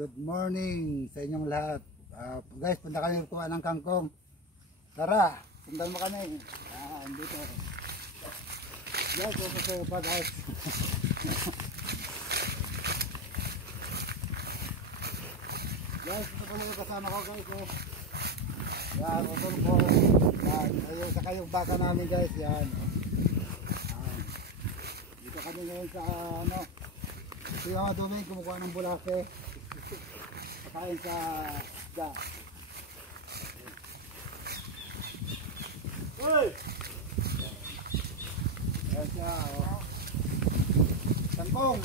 good morning sa inyong lahat. Guys, punta kami kuha ng kangkong. Tara, sundan mo kami. Dito. Guys, okay pa guys. Guys, ito po yung kasama ko guys. Yan, utol po. Yan, ayun sa kayong baka namin guys. Yan. Dito kami ngayon sa ano. Ito yung mga duming kumukuha ng bulake. Pakain sa isda. Uy! Yan siya, oh. Kangkong!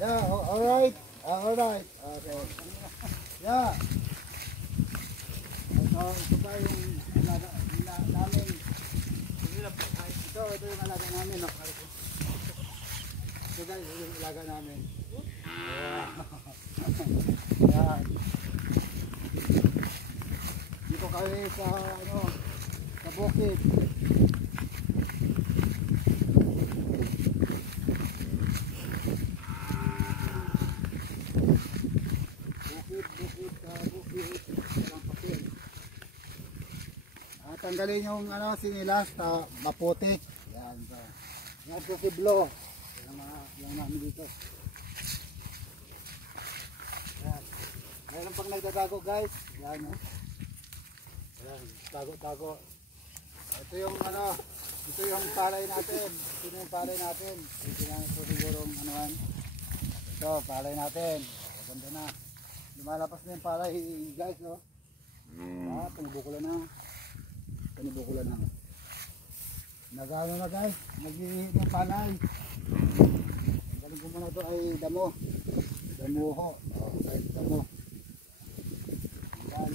Yeah, alright. Alright. Okay. Yeah. Ito ba yung alaga namin? Ito yung alaga namin. Ito guys, yung alaga namin. Yan. Dito kami sa ano, sa bukid. Tanggalin yung ano, sinilas na maputi. Yan. So, yung posiblo. Yan namin dito. Yan. Mayroon pang nagtatago guys. Yan. Yan. Tago-tago. Ito yung ano. Ito yung palay natin. Ito yung palay natin. Ito yung sigurong anuhan. Ito, palay natin. Ganda na. Lumalapas na yung palay guys. No? Panibukulan na. Panibukulan na. Nagano na guys. Naghihihit ng palay. Ang galing ko muna ito ay damo. Damuho. Guys, damo. Yan.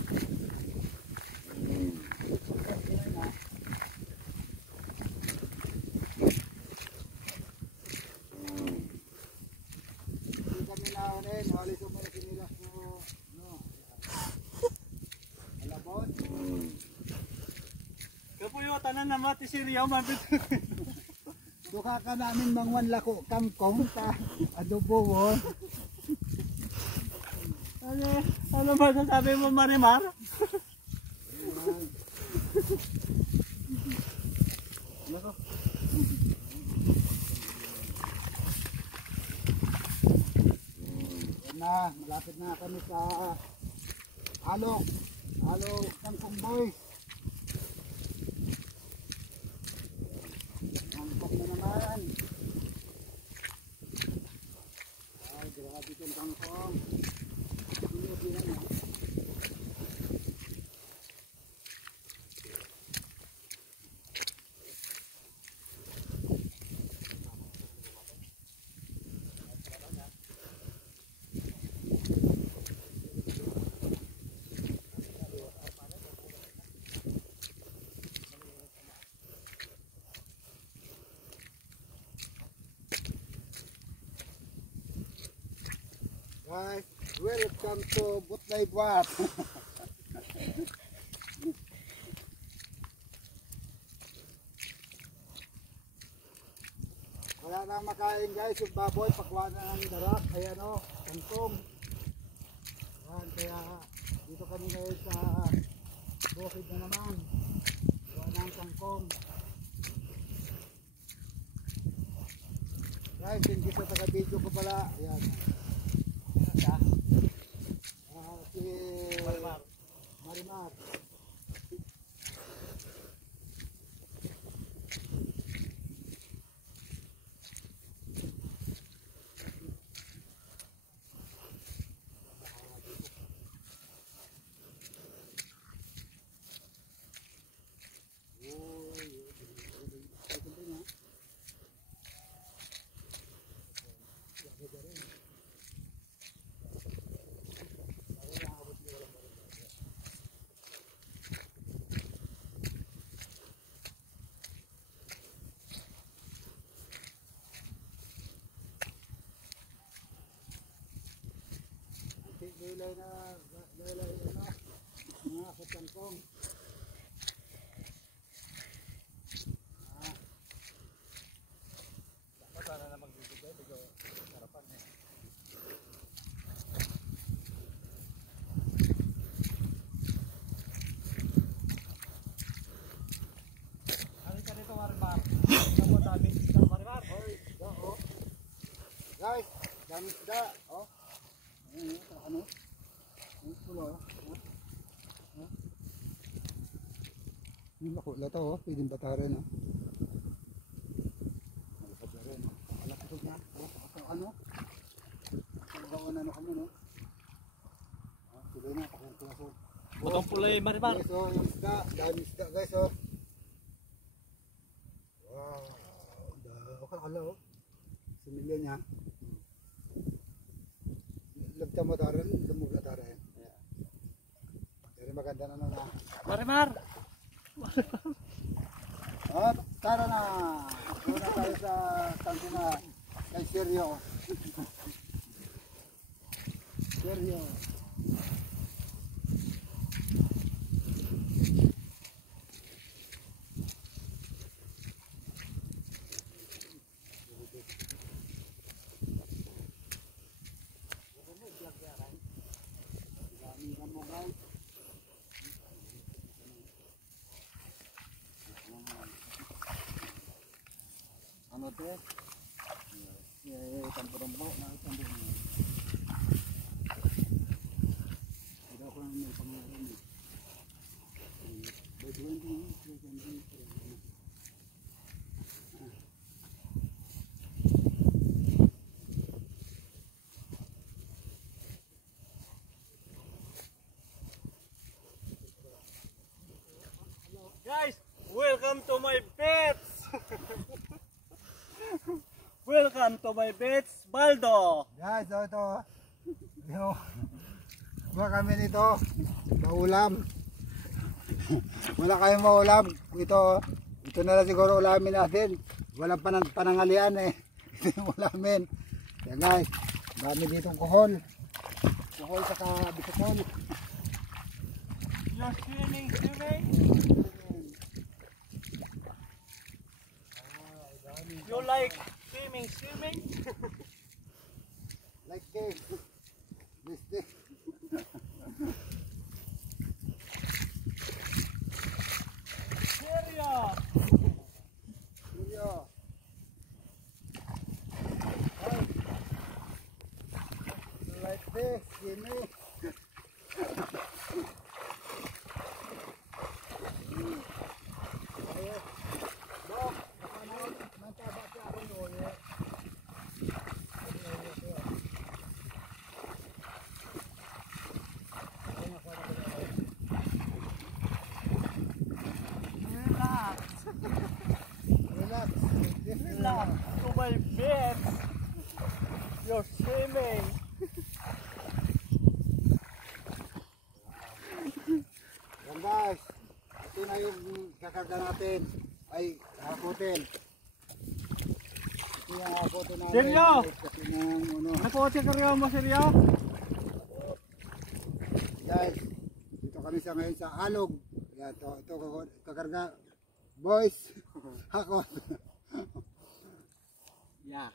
Hindi kami naunin. Halis mo na sinilas mo. Alabot. Kapuyo, tanan na mati siriyaw mabit. Duka ka namin mangwan lako kangkong sa adobo mo. Ano ba sasabi mo, Marimar? Nako. Yan na, malapit na kami sa Along Kangkong Boys. Kangkong na naman. Ay, grabe itong kangkong. Pinipinan na. Guys, welcome to Butlay Buat. Wala na makain guys, yung baboy pakwa na ng darak, kaya no, kangkong. Yan, kaya dito kami ngayon sa bukid na naman. Wala ng kangkong. Guys, hindi sa taga-video ko pala. Ayan. Si Marimar. Laylay ano, mga kutangkong. Dapat sana na magbibigay, medyo harapan eh. Dami isda. Oh. Ano? Ano pula? Yung makula to, oh. Pwedeng batarin. Oh. Batarin. Alak ito na. Ano? Ano kami, no? Tuloy na. Butong pulay Marimar. Guys, oh, yung isda. Dami isda, guys, oh. Wow. Kakala, oh. Similya niya. Lagta mo tarin, lumog na tarin. Pero maganda na na. Marimar. At tara na. Una tayo sa tangki na kay Seryo. Seryo. Ano te? Tampo-tampo na tampo. Ada ko lang may pangalan eh. Baguhan din, Guys, welcome to my pets. Welcome to my pets, Baldo. guys, ito. Yo. Kuha kami nito. Maulam. Wala kayong maulam. Ito na lang siguro ulamin natin. Walang panangalian eh. Ito yung ulamin. Yan guys. Dami ditong kuhol. Kuhol saka bisukol. You're swimming. You like swimming? Like cake. This thing. Seryo. Seryo. Like this, gini. Relax to my pets. You're swimming. Yan guys, ito na yung kakarga natin. Ay, hakutin. Ito yung hakutin natin. Seryo? Kasi ng ano. Nakotse ka rin mo, Seryo? Guys, dito kami sa ngayon sa Alog. Yan, ito kakarga. Boys, hakot. Yeah.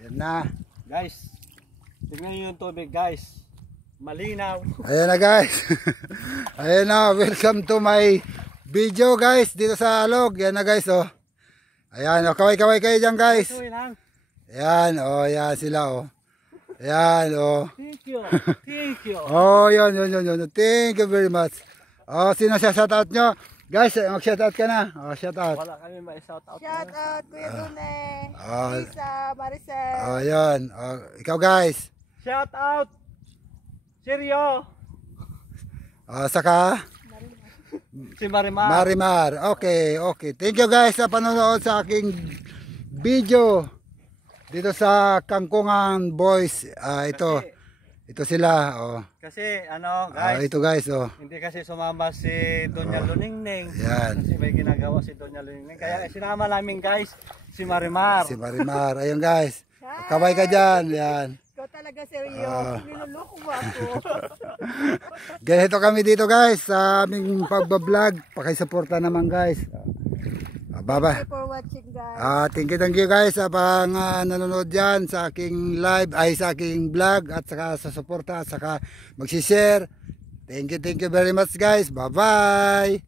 Yan na. Guys, tignan nyo yung tubig, guys. Malinaw. Ayan na guys. Ayan na, welcome to my video guys dito sa Alog. Yan na guys, oh. Ayan, oh, kaway-kaway kayo dyan guys. Ito lang. Ayan, oh, yan sila, oh. Ayan, oh. Thank you. Oh, yun. Thank you very much. Oh, sino siya shoutout nyo? Guys, mag-shoutout ka na. Oh, shoutout. Wala kami ma-shout out. Shout out Kuya Dune, Oh, Lisa, Maricel. oh, yun. Oh, ikaw guys. Shout out. Seryo. Oh, saka Si Marimar. Marimar. Okay. Thank you guys sa panonood sa aking video dito sa Kangkungan Boys. Ito sila, oh. Kasi ano, guys. Ito guys, oh. Hindi kasi sumama si Doña Luningning. Yan. Kasi may ginagawa si Doña Luningning. Kaya sinama namin guys si Marimar. Si Marimar. Ayun guys. Kaway ka dyan. Yan. Ikaw talaga seryo. Niloloko mo ako. Ganito kami dito guys sa aming pagbablog. Pakisuporta naman guys. Bye-bye. Thank you for watching, guys. Thank you guys sa nanonood dyan sa aking live, ay sa aking vlog, at saka sa suporta, at saka magsishare. Thank you very much guys. Bye-bye.